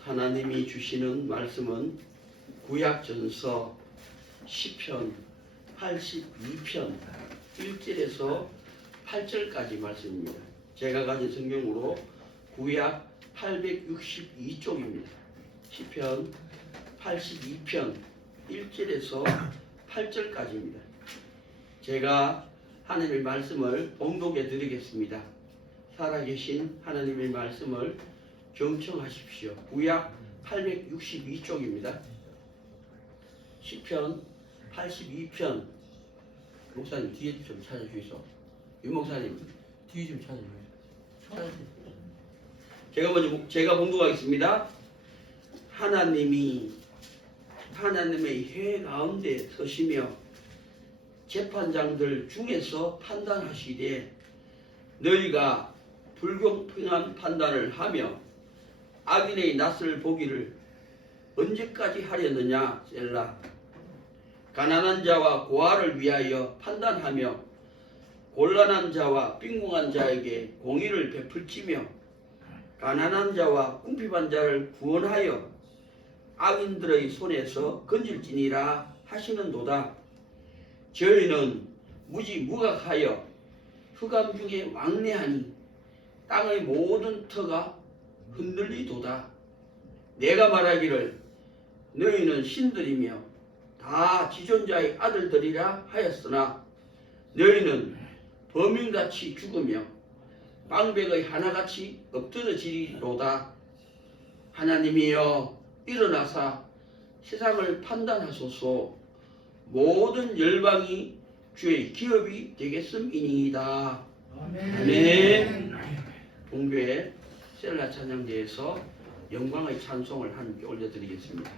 하나님이 주시는 말씀은 구약전서 시편 82편 1절에서 8절까지 말씀입니다. 제가 가진 성경으로 구약 862쪽입니다. 시편 82편 1절에서 8절까지입니다. 제가 하나님의 말씀을 봉독해 드리겠습니다. 살아계신 하나님의 말씀을 경청하십시오. 구약 862쪽입니다. 시편 82편 목사님 뒤에 좀 찾아주이소. 유 목사님 뒤에 좀 찾아주이소. 제가 봉독하겠습니다. 하나님이 하나님의 회 가운데 서시며 재판장들 중에서 판단하시되 너희가 불공평한 판단을 하며 악인의 낯을 보기를 언제까지 하려느냐. 셀라. 가난한 자와 고아를 위하여 판단하며 곤란한 자와 빈궁한 자에게 공의를 베풀지며 가난한 자와 궁핍한 자를 구원하여 악인들의 손에서 건질지니라 하시는도다. 저희는 무지무각하여 흑암 중에 왕래하니 땅의 모든 터가 흔들리도다. 내가 말하기를 너희는 신들이며 다 지존자의 아들들이라 하였으나 너희는 범인같이 죽으며 방백의 하나같이 엎드러지리로다. 하나님이여 일어나사 세상을 판단하소서. 모든 열방이 주의 기업이 되겠음이니이다. 아멘. 동교회 셀라 찬양대에서 영광의 찬송을 함께 올려드리겠습니다.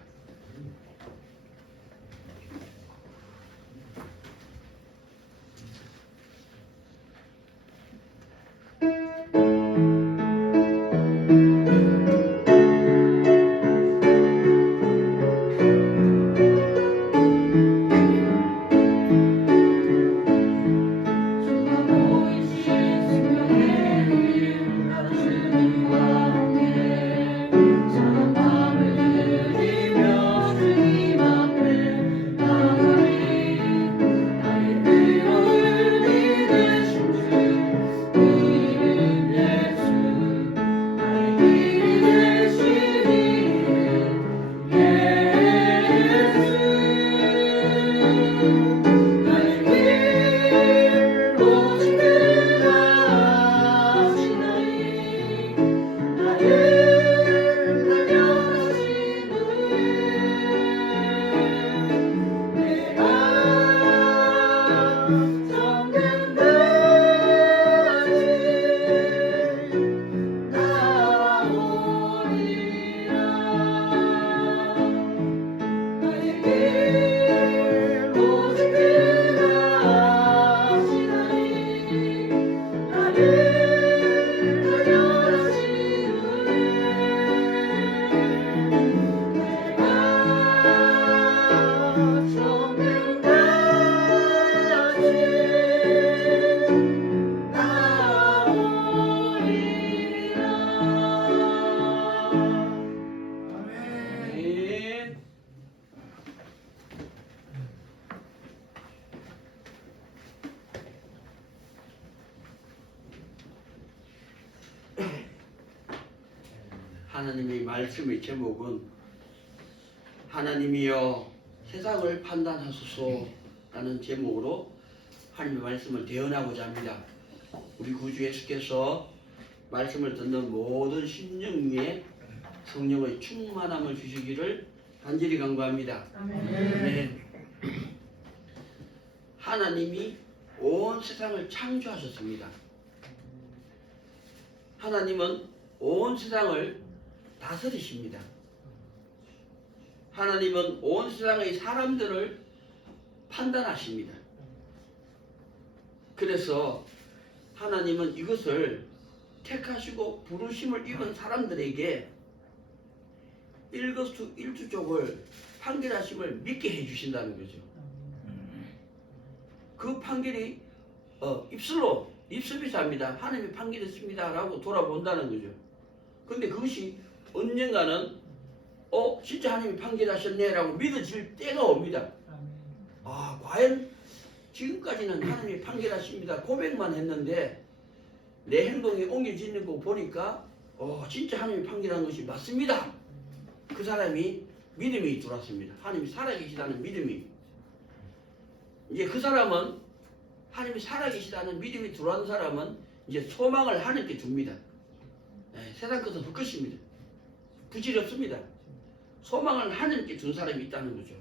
하나님의 말씀의 제목은 하나님이여 세상을 판단하소서 라는 제목으로 하나님의 말씀을 대언하고자 합니다. 우리 구주 예수께서 말씀을 듣는 모든 심령 위에 성령의 충만함을 주시기를 간절히 간구합니다. 아멘. 하나님이 온 세상을 창조하셨습니다. 하나님은 온 세상을 다스리십니다. 하나님은 온 세상의 사람들을 판단하십니다. 그래서 하나님은 이것을 택하시고 부르심을 입은 사람들에게 일거수일투족을 판결하심을 믿게 해주신다는 거죠. 그 판결이 입술로 입서비스합니다. 하나님이 판결했습니다 라고 돌아본다는 거죠. 근데 그것이 언젠가는 진짜 하나님이 판결하셨네라고 믿어질 때가 옵니다. 아, 과연 지금까지는 하나님이 판결하십니다 고백만 했는데 내 행동이 옮겨지는 거 보니까 진짜 하나님이 판결한 것이 맞습니다. 그 사람이 믿음이 들어왔습니다. 하나님이 살아계시다는 믿음이. 이제 그 사람은 하나님이 살아계시다는 믿음이 들어온 사람은 이제 소망을 하나님께 줍니다. 세상 것은 헛것입니다. 부질없습니다. 소망을 하나님께 준 사람이 있다는 거죠.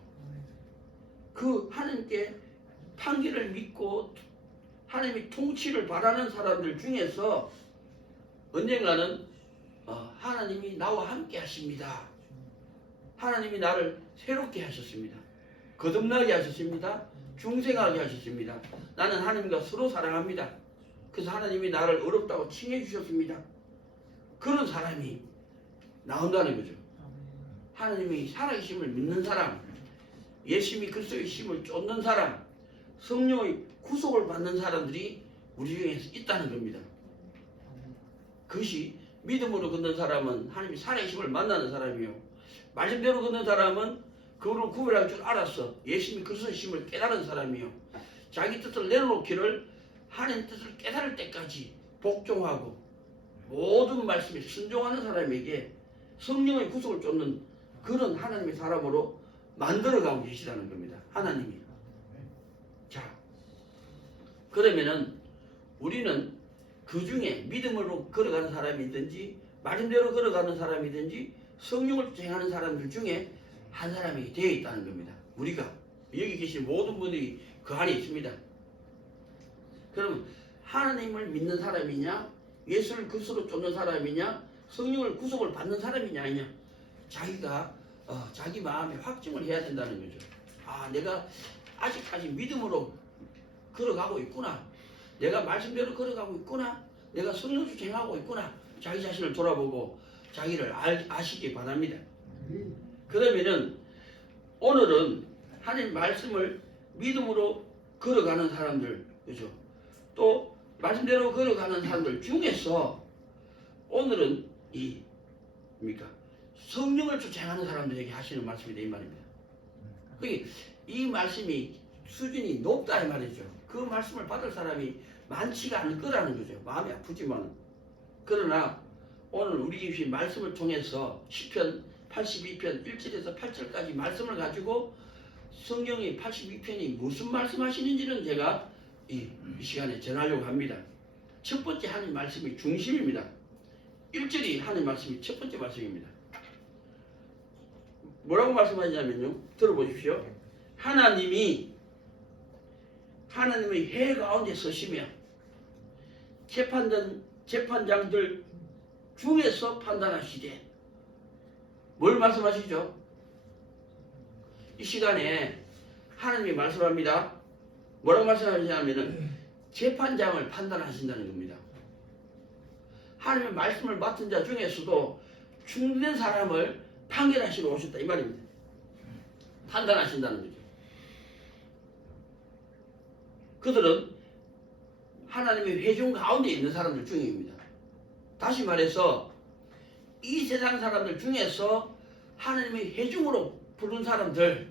그 하나님께 판결을 믿고 하나님이 통치를 바라는 사람들 중에서 언젠가는 하나님이 나와 함께 하십니다. 하나님이 나를 새롭게 하셨습니다. 거듭나게 하셨습니다. 중생하게 하셨습니다. 나는 하나님과 서로 사랑합니다. 그래서 하나님이 나를 어렵다고 칭해 주셨습니다. 그런 사람이 나온다는 거죠. 하나님이 살아계심을 믿는 사람, 예수님이 그리스도의 힘을 쫓는 사람, 성령의 구속을 받는 사람들이 우리 중에 있다는 겁니다. 그것이 믿음으로 걷는 사람은 하나님이 살아계심을 만나는 사람이요. 말씀대로 걷는 사람은 그거를 구별할 줄 알았어. 예수님이 그리스도의 힘을 깨달은 사람이요. 자기 뜻을 내려놓기를 하나님 뜻을 깨달을 때까지 복종하고 모든 말씀에 순종하는 사람에게 성령의 구속을 쫓는 그런 하나님의 사람으로 만들어가고 계시다는 겁니다. 하나님이. 자, 그러면은 우리는 그 중에 믿음으로 걸어가는 사람이든지 말씀대로 걸어가는 사람이든지 성령을 행하는 사람들 중에 한 사람이 되어 있다는 겁니다. 우리가 여기 계신 모든 분들이 그 안에 있습니다. 그럼 하나님을 믿는 사람이냐, 예수를 그리스도로 쫓는 사람이냐, 성령을 구속을 받는 사람이냐 아니냐, 자기가 자기 마음에 확증을 해야 된다는 거죠. 아, 내가 아직까지 믿음으로 걸어가고 있구나. 내가 말씀대로 걸어가고 있구나. 내가 성령을 행하고 있구나. 자기 자신을 돌아보고 자기를 아시기 바랍니다. 그러면은 오늘은 하나님 말씀을 믿음으로 걸어가는 사람들, 그죠? 또 말씀대로 걸어가는 사람들 중에서 오늘은 뭡니까? 성령을 쫓아가는 사람들에게 하시는 말씀이다 이 말입니다. 그게 이 말씀이 수준이 높다 이 말이죠. 그 말씀을 받을 사람이 많지가 않을 거라는 거죠. 마음이 아프지만. 그러나 오늘 우리 주신 말씀을 통해서 시편 82편 1절에서 8절까지 말씀을 가지고 성경의 82편이 무슨 말씀하시는지는 제가 이 시간에 전하려고 합니다. 첫 번째 하나님 말씀이 중심입니다. 1절이 하나님 말씀이 첫 번째 말씀입니다. 뭐라고 말씀하시냐면요. 들어보십시오. 하나님의 해 가운데 서시며 재판장들 중에서 판단하시되. 뭘 말씀하시죠? 이 시간에 하나님이 말씀합니다. 뭐라고 말씀하시냐면은 재판장을 판단하신다는 겁니다. 하나님의 말씀을 맡은 자 중에서도 충분한 사람을 판결하시러 오셨다 이 말입니다. 판단하신다는 거죠. 그들은 하나님의 회중 가운데 있는 사람들 중입니다. 다시 말해서 이 세상 사람들 중에서 하나님의 회중으로 부른 사람들,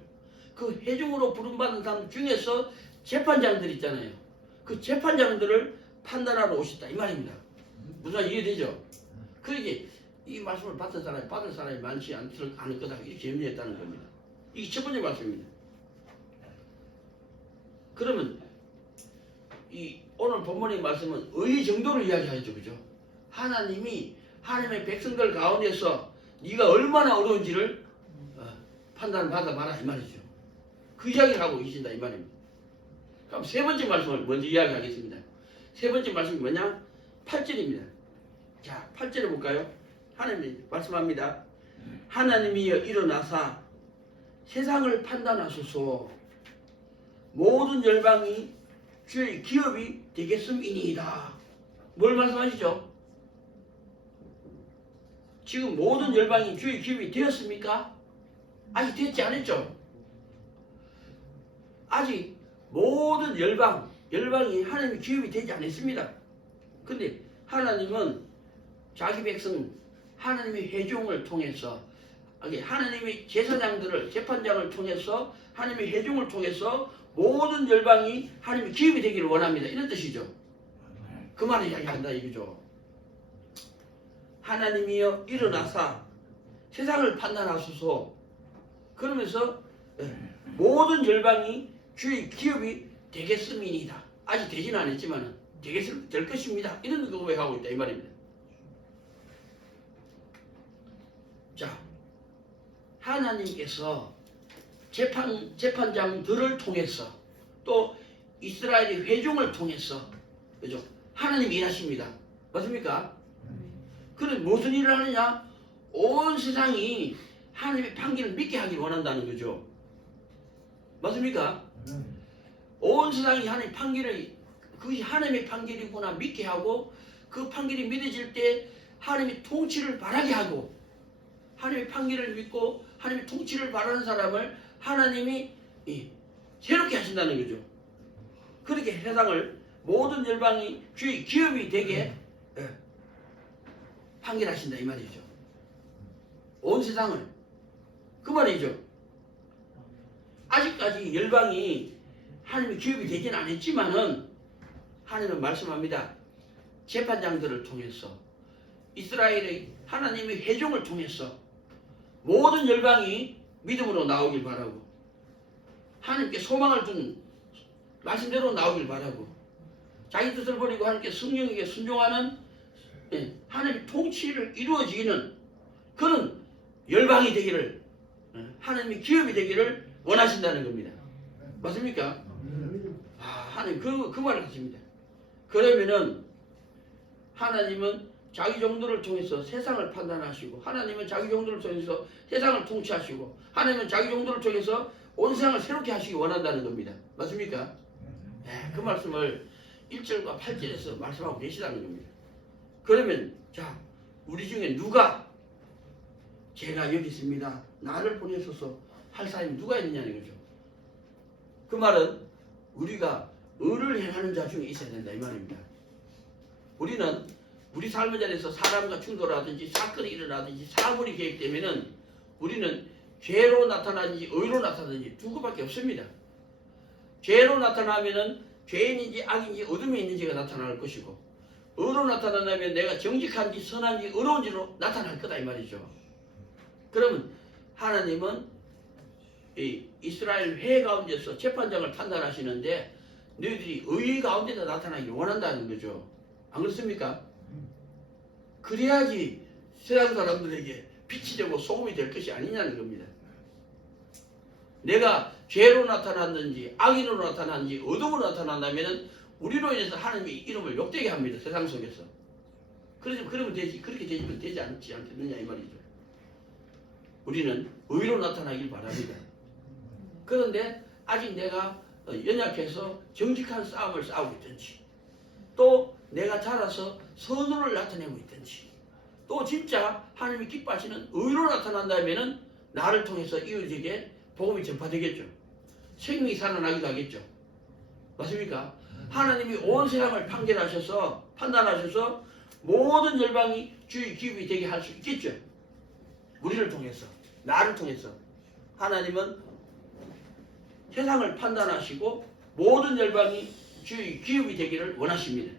그 회중으로 부름받은 사람들 중에서 재판장들 있잖아요. 그 재판장들을 판단하러 오셨다 이 말입니다. 무슨 말 이해되죠? 그러게 이 말씀을 받을 사람이 많지 않을 거다 이렇게 염려했다는 겁니다. 이게 첫 번째 말씀입니다. 그러면 이 오늘 본문의 말씀은 의의 정도를 이야기하죠, 그죠? 하나님이 하나님의 백성들 가운데서 네가 얼마나 어려운지를 판단받아 봐라 이 말이죠. 그 이야기를 하고 계신다 이 말입니다. 그럼 세 번째 말씀을 먼저 이야기하겠습니다. 세 번째 말씀이 뭐냐? 8절입니다. 자, 8절을 볼까요? 하나님이 말씀합니다. 하나님이여 일어나사 세상을 판단하소서. 모든 열방이 주의 기업이 되겠음이니이다. 뭘 말씀하시죠? 지금 모든 열방이 주의 기업이 되었습니까? 아직 되지 않았죠? 아직 모든 열방이 하나님의 기업이 되지 않았습니다. 근데 하나님은 자기 백성 하나님의 회중을 통해서 하나님의 제사장들을 재판장을 통해서 하나님의 회중을 통해서 모든 열방이 하나님의 기업이 되기를 원합니다. 이런 뜻이죠. 그 말을 이야기한다 이거죠. 하나님이여 일어나사 세상을 판단하소서. 그러면서 모든 열방이 주의 기업이 되겠음이니이다. 아직 되지는 않았지만 될 것입니다. 이런 고백하고 있다 이 말입니다. 자, 하나님께서 재판장들을 통해서 또 이스라엘의 회중을 통해서 그죠? 하나님이 일하십니다. 맞습니까? 그럼 무슨 일을 하느냐? 온 세상이 하나님의 판결을 믿게 하길 원한다는 거죠. 맞습니까? 온 세상이 하나님의 판결을 그것이 하나님의 판결이구나 믿게 하고 그 판결이 믿어질 때 하나님의 통치를 바라게 하고 하나님의 판결을 믿고 하나님의 통치를 바라는 사람을 하나님이 새롭게 하신다는 거죠. 그렇게 세상을 모든 열방이 주의 기업이 되게 판결하신다 이 말이죠. 온 세상을 그 말이죠. 아직까지 열방이 하나님의 기업이 되진 않았지만은 하나님은 말씀합니다. 재판장들을 통해서 이스라엘의 하나님의 회중을 통해서 모든 열방이 믿음으로 나오길 바라고 하나님께 소망을 둔 말씀대로 나오길 바라고 자기 뜻을 버리고 하나님께 성령에게 순종하는 하나님의 통치를 이루어지는 그런 열방이 되기를 하나님의 기업이 되기를 원하신다는 겁니다. 맞습니까? 하나님 그 말을 하십니다. 그러면은 하나님은 자기 종들을 통해서 세상을 판단하시고 하나님은 자기 종들을 통해서 세상을 통치하시고 하나님은 자기 종들을 통해서 온 세상을 새롭게 하시기 원한다는 겁니다. 맞습니까? 그 말씀을 1절과 8절에서 말씀하고 계시다는 겁니다. 그러면 자 우리 중에 누가 제가 여기 있습니다. 나를 보내소서 할 사람이 누가 있느냐는 거죠. 그 말은 우리가 의를 행하는 자 중에 있어야 된다 이 말입니다. 우리는 우리 삶의 자리에서 사람과 충돌하든지 사건이 일어나든지 사물이 계획되면은 우리는 죄로 나타나든지 의로 나타나든지 두 개밖에 없습니다. 죄로 나타나면은 죄인인지 악인지 어둠에 있는지가 나타날 것이고 의로 나타나면 내가 정직한지 선한지 의로운지로 나타날 거다 이 말이죠. 그러면 하나님은 이 이스라엘 회 가운데서 재판장을 판단하시는데 너희들이 의 가운데서 나타나기를 원한다는 거죠. 안 그렇습니까? 그래야지 세상 사람들에게 빛이 되고 소금이 될 것이 아니냐는 겁니다. 내가 죄로 나타났는지 악인으로 나타났는지 어둠으로 나타난다면 우리로 인해서 하나님의 이름을 욕되게 합니다. 세상 속에서. 그러면 되지. 그렇게 되면 되지 않겠느냐 이 말이죠. 우리는 의로 나타나길 바랍니다. 그런데 아직 내가 연약해서 정직한 싸움을 싸우고 있든지 또 내가 자라서 선으로 나타내고 있든지 또 진짜 하나님이 기뻐하시는 의로 나타난다면 나를 통해서 이웃에게 복음이 전파되겠죠. 생명이 살아나기도 하겠죠. 맞습니까? 하나님이 온 세상을 판단하셔서 모든 열방이 주의 기업이 되게 할 수 있겠죠. 우리를 통해서 나를 통해서 하나님은 세상을 판단하시고 모든 열방이 주의 기업이 되기를 원하십니다.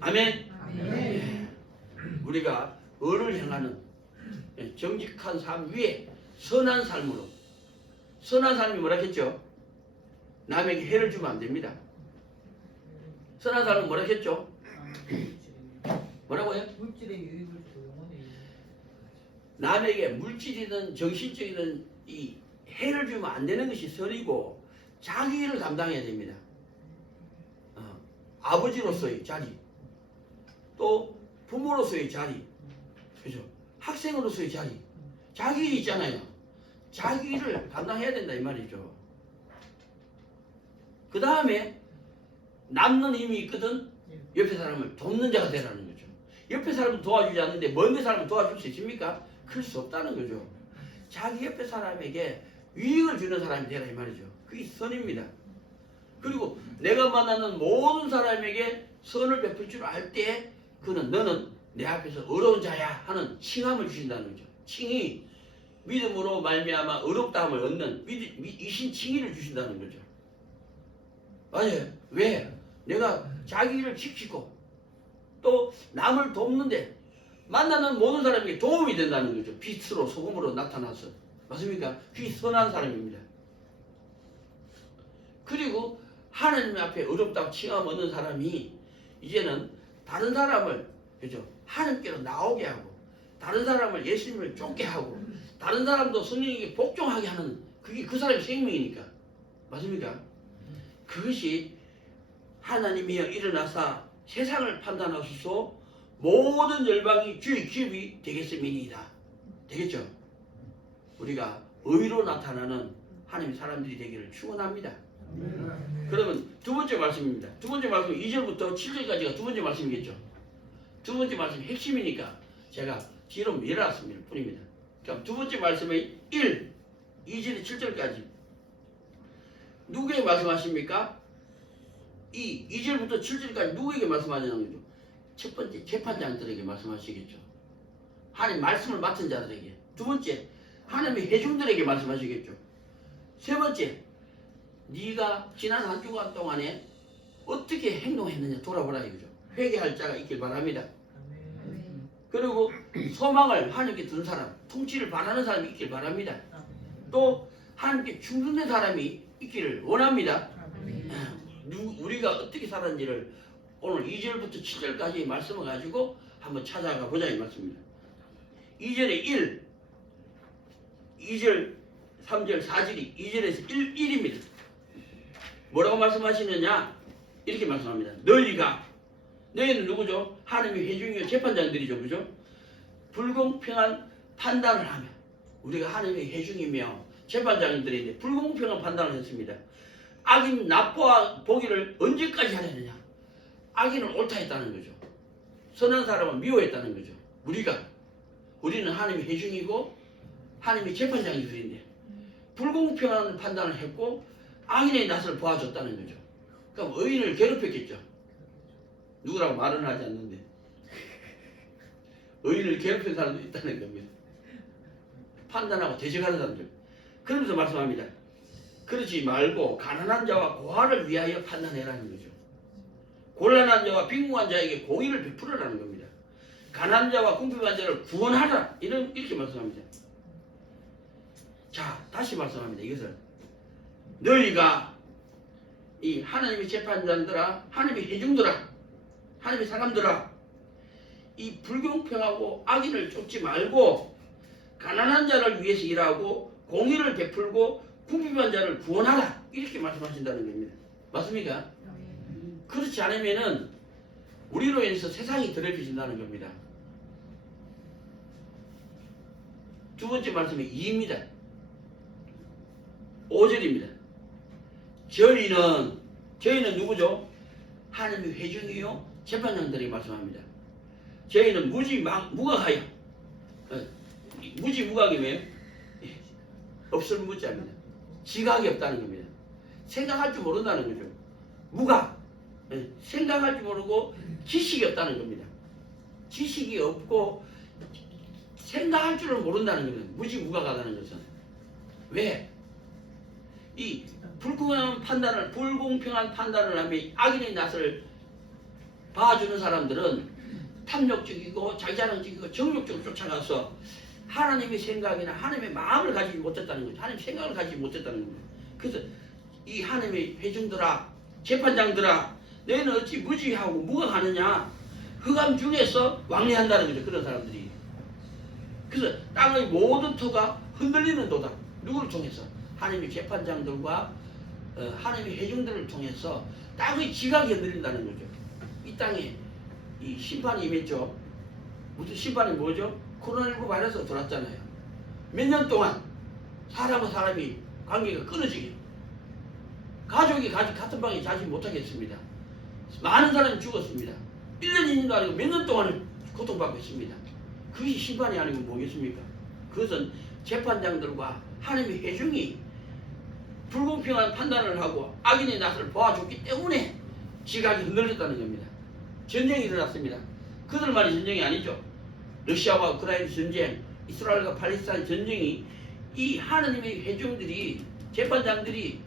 아멘. 아멘. 우리가 의를 행하는 정직한 삶 위에 선한 삶으로 선한 삶이 뭐라 했죠? 남에게 해를 주면 안 됩니다. 선한 삶은 뭐라 했죠? 뭐라고요? 물질의 유익을 주고 영혼의 유익. 남에게 물질이든 정신적이든 이 해를 주면 안 되는 것이 선이고 자기 일을 담당해야 됩니다. 아버지로서의 자리, 또 부모로서의 자리, 그죠? 학생으로서의 자리, 자기 일이 있잖아요. 자기 일을 감당해야 된다 이 말이죠. 그 다음에 남는 힘이 있거든 옆에 사람을 돕는 자가 되라는 거죠. 옆에 사람은 도와주지 않는데 먼 사람은 도와줄 수 있습니까? 그럴 수 없다는 거죠. 자기 옆에 사람에게 유익을 주는 사람이 되라 이 말이죠. 그게 선입니다. 그리고 내가 만나는 모든 사람에게 선을 베풀 줄 알 때 너는 내 앞에서 어려운 자야 하는 칭함을 주신다는 거죠. 칭의, 믿음으로 말미암아 어렵다함을 얻는 이신 칭의를 주신다는 거죠. 맞아요. 왜? 내가 자기를 지키고 또 남을 돕는데 만나는 모든 사람에게 도움이 된다는 거죠. 빛으로 소금으로 나타나서. 맞습니까? 빛 선한 사람입니다. 그리고 하나님 앞에 어렵다고 칭함 얻는 사람이 이제는 다른 사람을, 그죠? 하나님께로 나오게 하고 다른 사람을 예수님을 쫓게 하고 다른 사람도 성령에게 복종하게 하는, 그게 그 사람의 생명이니까. 맞습니까? 그것이 하나님이여 일어나사 세상을 판단하소서 모든 열방이 주의 기업이 되겠음이니이다. 되겠죠? 우리가 의로 나타나는 하나님의 사람들이 되기를 축원합니다. 그러면 두 번째 말씀입니다. 두 번째 말씀 2절부터 7절까지가 두 번째 말씀이겠죠. 두 번째 말씀이 핵심이니까 제가 뒤로 밀어놨습니다. 뿐입니다. 그럼 두 번째 말씀의 2절에 7절까지 누구에게 말씀하십니까? 2절부터 7절까지 누구에게 말씀하냐는 거죠. 첫 번째 재판장들에게 말씀하시겠죠. 하나님 말씀을 맡은 자들에게. 두 번째 하나님의 회중들에게 말씀하시겠죠. 세 번째, 네가 지난 한 주간 동안에 어떻게 행동했느냐 돌아보라 이거죠. 회개할 자가 있길 바랍니다. 그리고 소망을 하나님께 둔 사람, 통치를 바라는 사람이 있길 바랍니다. 또 하나님께 충성된 사람이 있기를 원합니다. 우리가 어떻게 살았는지를 오늘 2절부터 7절까지 말씀을 가지고 한번 찾아가 보자 이 말씀입니다. 2절에 2절, 3절, 4절이 2절에서 1입니다. 뭐라고 말씀하시느냐? 이렇게 말씀합니다. 너희는 누구죠? 하나님의 회중이요 재판장들이죠. 그죠? 불공평한 판단을 하며, 우리가 하나님의 회중이며 재판장들인데 불공평한 판단을 했습니다. 악인 나쁘와 보기를 언제까지 하려느냐? 악인은 옳다 했다는 거죠. 선한 사람은 미워했다는 거죠. 우리는 하나님의 회중이고 하나님의 재판장들인데 불공평한 판단을 했고 악인의 낯을 보아줬다는 거죠. 그럼 의인을 괴롭혔겠죠. 누구라고 말은 하지 않는데 의인을 괴롭힌 사람도 있다는 겁니다. 판단하고 대적하는 사람들. 그러면서 말씀합니다. 그러지 말고 가난한 자와 고아를 위하여 판단해라는 거죠. 곤란한 자와 빈궁한 자에게 공의를 베풀으라는 겁니다. 가난한 자와 궁핍한 자를 구원하라. 이렇게 말씀합니다. 자, 다시 말씀합니다. 이것을 너희가 이 하나님의 재판장들아, 하나님의 회중들아, 하나님의 사람들아, 이 불공평하고 악인을 쫓지 말고 가난한 자를 위해서 일하고 공의를 베풀고 궁핍한 자를 구원하라. 이렇게 말씀하신다는 겁니다. 맞습니까? 그렇지 않으면은 우리로 인해서 세상이 더럽혀진다는 겁니다. 두 번째 말씀이 2입니다. 5절입니다. 저희는 누구죠? 하나님의 회중이요 재판장들이 말씀합니다. 저희는 무각하여. 무지무각이 왜요? 없을 무자입니다. 지각이 없다는 겁니다. 생각할 줄 모른다는 거죠. 무각. 생각할 줄 모르고 지식이 없다는 겁니다. 지식이 없고 생각할 줄을 모른다는 겁니다. 무지무각하다는 것은. 왜? 이 불공평한 판단을 하며 악인의 낯을 봐주는 사람들은 탐욕적이고 자기자랑적이고 정욕적으로 쫓아가서 하나님의 생각이나 하나님의 마음을 가지지 못했다는 거죠. 하나님의 생각을 가지지 못했다는 겁니다. 그래서 이 하나님의 회중들아, 재판장들아, 너희는 어찌 무지하고 무각하느냐? 흑암 중에서 왕래한다는 거죠. 그런 사람들이. 그래서 땅의 모든 터가 흔들리는 도다. 누구를 통해서? 하나님의 재판장들과 하나님의 회중들을 통해서 땅의 지각이 흔들린다는 거죠. 이 땅에 이 심판이 임했죠. 무슨 심판이 뭐죠? 코로나19 바이러스가 돌았잖아요. 몇 년 동안 사람과 사람이 관계가 끊어지게, 가족이 같은 방에 자지 못하겠습니다. 많은 사람이 죽었습니다. 1년, 2년도 아니고 몇 년 동안 고통받고 있습니다. 그것이 심판이 아니고 뭐겠습니까? 그것은 재판장들과 하나님의 회중이 불공평한 판단을 하고 악인의 낯을 보아줬기 때문에 지각이 흔들렸다는 겁니다. 전쟁이 일어났습니다. 그들만의 전쟁이 아니죠. 러시아와 우크라이나 전쟁, 이스라엘과 팔레스타인 전쟁이 이 하느님의 회중들이 재판장들이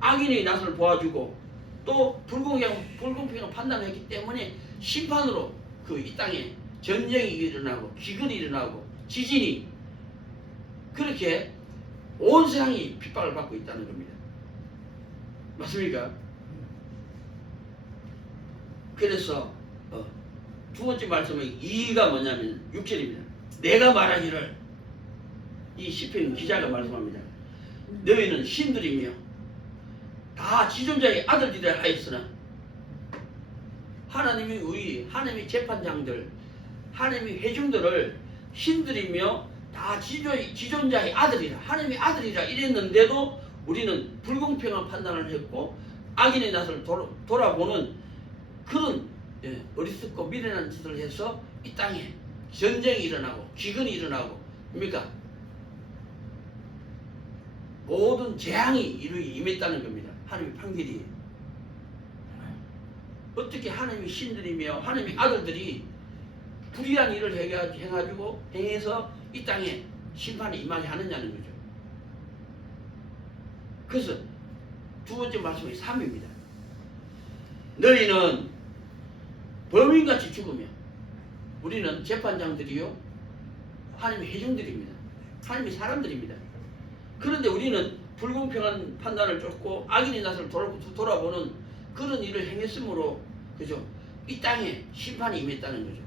악인의 낯을 보아주고 또 불공평한 판단을 했기 때문에 심판으로 그 이 땅에 전쟁이 일어나고 기근이 일어나고 지진이 그렇게 온 세상이 핍박을 받고 있다는 겁니다. 맞습니까? 그래서 두 번째 말씀의 이의가 뭐냐면 6절입니다. 내가 말하기를 이 시편 기자가 말씀합니다. 너희는 신들이며 다 지존자의 아들이라 하였으나 하나님의 재판장들 하나님의 회중들을 신들이며 다 지존자의 아들이라 하나님의 아들이라 이랬는데도 우리는 불공평한 판단을 했고 악인의 낯을 돌아보는 그런 어리석고 미련한 짓을 해서 이 땅에 전쟁이 일어나고 기근이 일어나고 뭡니까? 모든 재앙이 임했다는 겁니다. 하나님의 판결이. 어떻게 하나님의 신들이며 하나님의 아들들이 불의한 일을 행해서 이 땅에 심판에 임하게 하느냐는 거죠. 그래서 두 번째 말씀이 3입니다. 너희는 범인같이 죽으며 우리는 재판장들이요 하나님의 회중들입니다. 하나님의 사람들입니다. 그런데 우리는 불공평한 판단을 쫓고 악인의 낯을 돌아보는 그런 일을 행했으므로 그죠? 이 땅에 심판이 임했다는 거죠.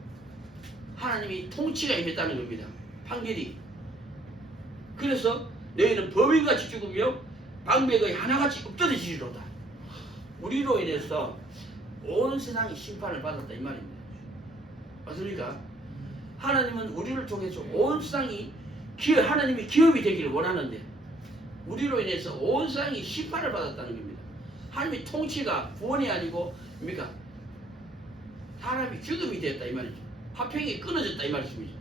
하나님이 통치가 임했다는 겁니다. 판결이. 그래서 너희는 범인같이 죽으며 방백의 하나같이 엎드러지리로다. 우리로 인해서 온 세상이 심판을 받았다 이 말입니다. 맞습니까? 하나님은 우리를 통해서 온 세상이 하나님의 기업이 되기를 원하는데 우리로 인해서 온 세상이 심판을 받았다는 겁니다. 하나님의 통치가 구원이 아니고 뭡니까? 사람이 죽음이 되었다 이 말이죠. 화평이 끊어졌다 이 말씀이죠.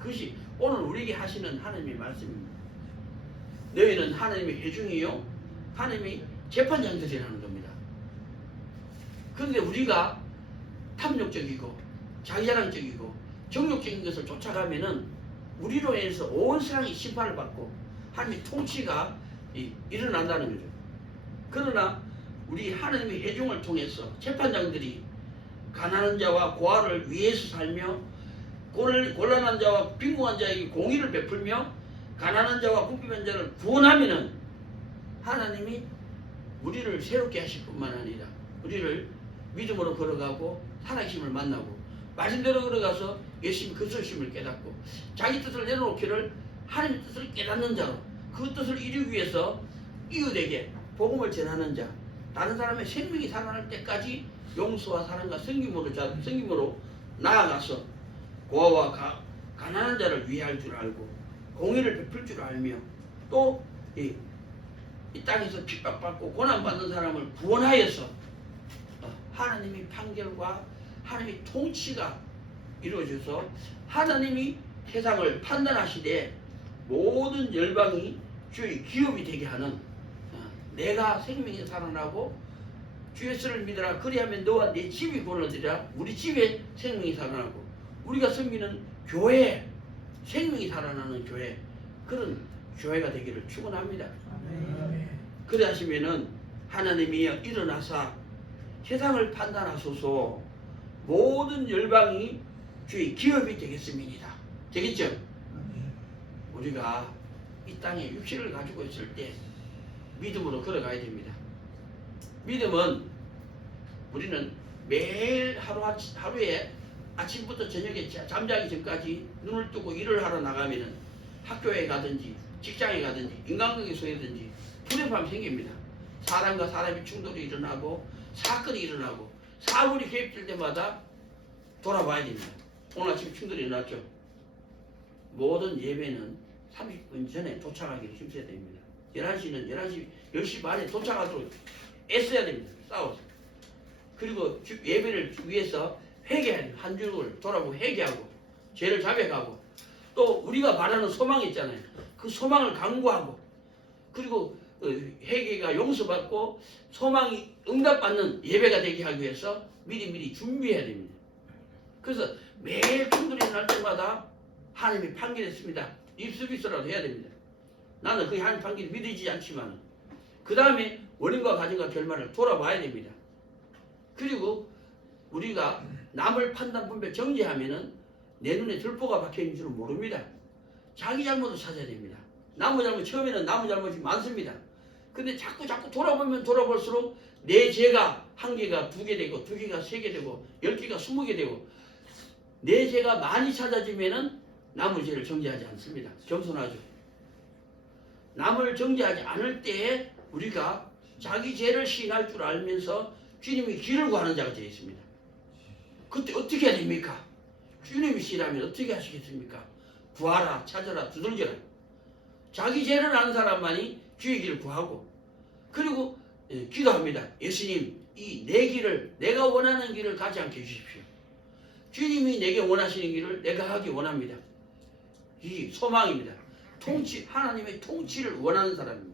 그것이 오늘 우리에게 하시는 하나님의 말씀입니다. 너희는 하나님의 회중이요 하나님의 재판장들이라는 겁니다. 그런데 우리가 탐욕적이고 자기자랑적이고 정욕적인 것을 쫓아가면은 우리로 인해서 온 세상이 심판을 받고 하나님의 통치가 일어난다는 거죠. 그러나 우리 하나님의 회중을 통해서 재판장들이 가난한 자와 고아를 위해서 살며 곤란한 자와 빈궁한 자에게 공의를 베풀며 가난한 자와 궁핍한 자를 구원하면은 하나님이 우리를 새롭게 하실 뿐만 아니라 우리를 믿음으로 걸어가고 살아계심을 만나고 말씀대로 걸어가서 예수님의 그리스도심을 깨닫고 자기 뜻을 내려놓기를 하나님의 뜻을 깨닫는 자로 그 뜻을 이루기 위해서 이웃에게 복음을 전하는 자 다른 사람의 생명이 살아날 때까지 용서와 사랑과 섬김으로 나아가서 고아와 가난한 자를 위할 줄 알고 공의를 베풀 줄 알며 또 이 땅에서 핍박받고 고난받는 사람을 구원하여서 하나님의 판결과 하나님의 통치가 이루어져서 하나님이 세상을 판단하시되 모든 열방이 주의 기업이 되게 하는 내가 생명이 살아나고 주 예수를 믿으라 그리하면 너와 내 집이 구원을 얻으리라. 우리 집에 생명이 살아나고 우리가 섬기는 교회 생명이 살아나는 교회 그런 교회가 되기를 축원합니다. 그래 하시면은 하나님이 일어나사 세상을 판단하소서 모든 열방이 주의 기업이 되겠습니다. 되겠죠? 우리가 이 땅에 육신을 가지고 있을 때 믿음으로 걸어가야 됩니다. 믿음은 우리는 매일 하루에 아침부터 저녁에 잠자기 전까지 눈을 뜨고 일을 하러 나가면은 학교에 가든지 직장에 가든지 인간관계 속에든지 불협화음이 생깁니다. 사람과 사람의 충돌이 일어나고 사건이 일어나고 사물이 개입될 때마다 돌아봐야 됩니다. 오늘 아침 충돌이 일어났죠. 모든 예배는 30분 전에 도착하기를 힘써야 됩니다. 11시는 10시 반에 도착하도록 애써야 됩니다. 싸워서. 그리고 예배를 위해서 회개해야 돼요. 한 주를 돌아보고 회개하고 죄를 자백하고 또 우리가 바라는 소망이 있잖아요. 그 소망을 강구하고 그리고 회개가 용서받고 소망이 응답받는 예배가 되게 하기 위해서 미리 준비해야 됩니다. 그래서 매일 충돌이 날 때마다 하나님이 판결했습니다. 입수비서라도 해야 됩니다. 나는 그 하나님 판결이 믿어지지 않지만 그 다음에 원인과 과정과 결말을 돌아봐야 됩니다. 그리고 우리가 남을 판단 분별 정지하면은 내 눈에 들보가 박혀있는 줄은 모릅니다. 자기 잘못을 찾아야 됩니다. 남의 잘못, 처음에는 남의 잘못이 많습니다. 근데 자꾸 돌아보면 돌아볼수록 내 죄가 한 개가 두 개 되고 두 개가 세 개 되고 10개가 20개 되고 내 죄가 많이 찾아지면은 남의 죄를 정죄하지 않습니다. 겸손하죠. 남을 정죄하지 않을 때에 우리가 자기 죄를 시인할 줄 알면서 주님이 길을 구하는 자가 되어 있습니다. 그때 어떻게 해야 됩니까? 주님이시라면 어떻게 하시겠습니까? 구하라, 찾아라, 두들겨라. 자기 죄를 아는 사람만이 주의 길을 구하고 그리고 기도합니다. 예수님, 이 내 길을 내가 원하는 길을 가지 않게 해주십시오. 주님이 내게 원하시는 길을 내가 하기 원합니다. 이 소망입니다. 하나님의 통치를 원하는 사람입니다.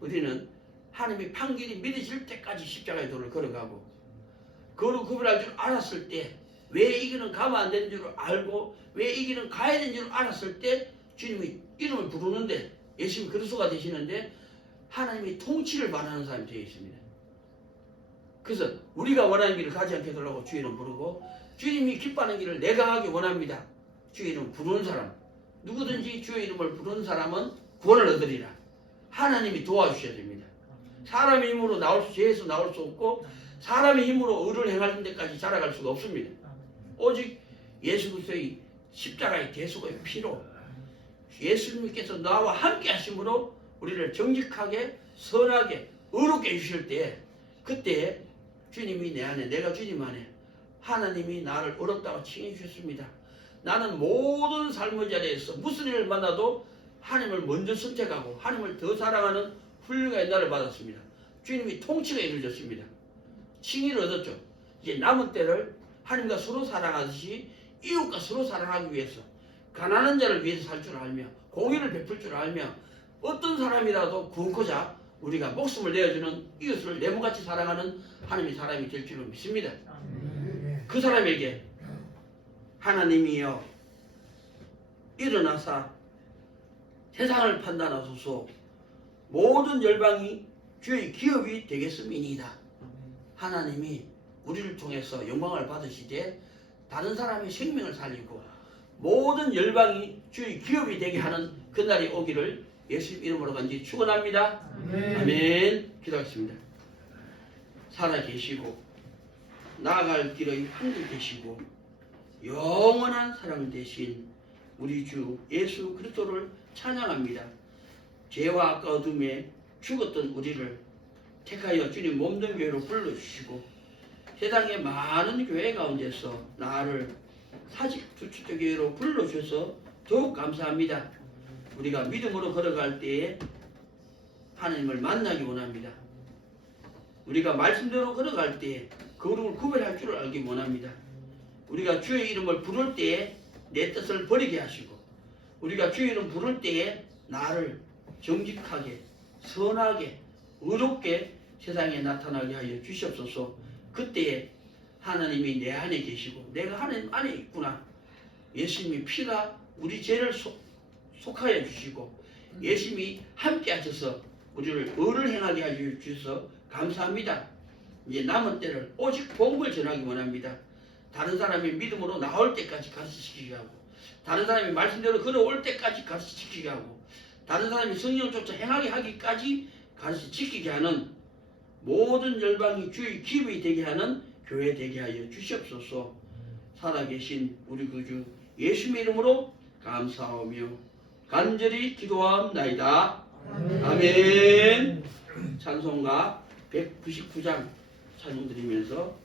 우리는 하나님의 판결이 믿어질 때까지 십자가의 도를 걸어가고 그거를 구별할 줄 알았을 때 왜 이 길은 가면 안 되는 줄 알고 왜 이 길은 가야 되는 줄 알았을 때 주님이 이름을 부르는데 예수님이 그리스도가 되시는데 하나님의 통치를 바라는 사람이 되어 있습니다. 그래서 우리가 원하는 길을 가지 않게 해달라고 주의 이름 부르고 주님이 기뻐하는 길을 내가 하기 원합니다. 주의 이름 부르는 사람 누구든지 주의 이름을 부르는 사람은 구원을 얻으리라. 하나님이 도와주셔야 됩니다. 사람의 힘으로 죄에서 나올 수 없고 사람의 힘으로 의를 행하는 데까지 자라갈 수가 없습니다. 오직 예수 그리스도의 십자가의 대속의 피로 예수님께서 나와 함께 하심으로 우리를 정직하게 선하게 의롭게 해주실 때 그때 주님이 내 안에 내가 주님 안에 하나님이 나를 어렵다고 칭해 주셨습니다. 나는 모든 삶의 자리에서 무슨 일을 만나도 하나님을 먼저 선택하고 하나님을 더 사랑하는 훌륭한 날을 받았습니다. 주님이 통치가 이루어졌습니다. 칭의를 얻었죠. 이제 남은 때를 하나님과 서로 사랑하듯이 이웃과 서로 사랑하기 위해서 가난한 자를 위해서 살 줄 알며 공의를 베풀 줄 알며 어떤 사람이라도 구원코자 우리가 목숨을 내어주는 이웃을 내 몸같이 사랑하는 하나님의 사람이 될 줄로 믿습니다. 그 사람에게 하나님이여 일어나사 세상을 판단하소서 모든 열방이 주의 기업이 되겠음이니이다. 하나님이 우리를 통해서 영광을 받으시되 다른 사람의 생명을 살리고 모든 열방이 주의 기업이 되게 하는 그날이 오기를 예수님 이름으로 간절히 축원합니다. 아멘. 기도하겠습니다. 살아계시고 나아갈 길의 한길 되시고 영원한 사랑 되신 우리 주 예수 그리스도를 찬양합니다. 죄와 악과 어둠에 죽었던 우리를 택하여 주님 몸된 교회로 불러주시고 세상의 많은 교회 가운데서 나를 사직 주축적 교회로 불러주셔서 더욱 감사합니다. 우리가 믿음으로 걸어갈 때에 하나님을 만나기 원합니다. 우리가 말씀대로 걸어갈 때에 거룩을 구별할 줄 알기 원합니다. 우리가 주의 이름을 부를 때에 내 뜻을 버리게 하시고 우리가 주의 이름 부를 때에 나를 정직하게 선하게 의롭게 세상에 나타나게 하여 주시옵소서. 그때에 하나님이 내 안에 계시고 내가 하나님 안에 있구나. 예수님의 피가 우리 죄를 속하여 주시고 예수님이 함께 하셔서 우리를 의를 행하게 하여 주셔서 감사합니다. 이제 남은 때를 오직 복음을 전하기 원합니다. 다른 사람이 믿음으로 나올 때까지 가르치시게 하고 다른 사람이 말씀대로 걸어올 때까지 가르치시게 하고 다른 사람이 성령을 쫓아 행하게 하기까지 가르치시게 하는 모든 열방이 주의 기업이 되게 하는 교회 되게 하여 주시옵소서. 살아계신 우리 구주 예수님의 이름으로 감사하며 간절히 기도하옵나이다. 아멘. 찬송가 199장 찬송 드리면서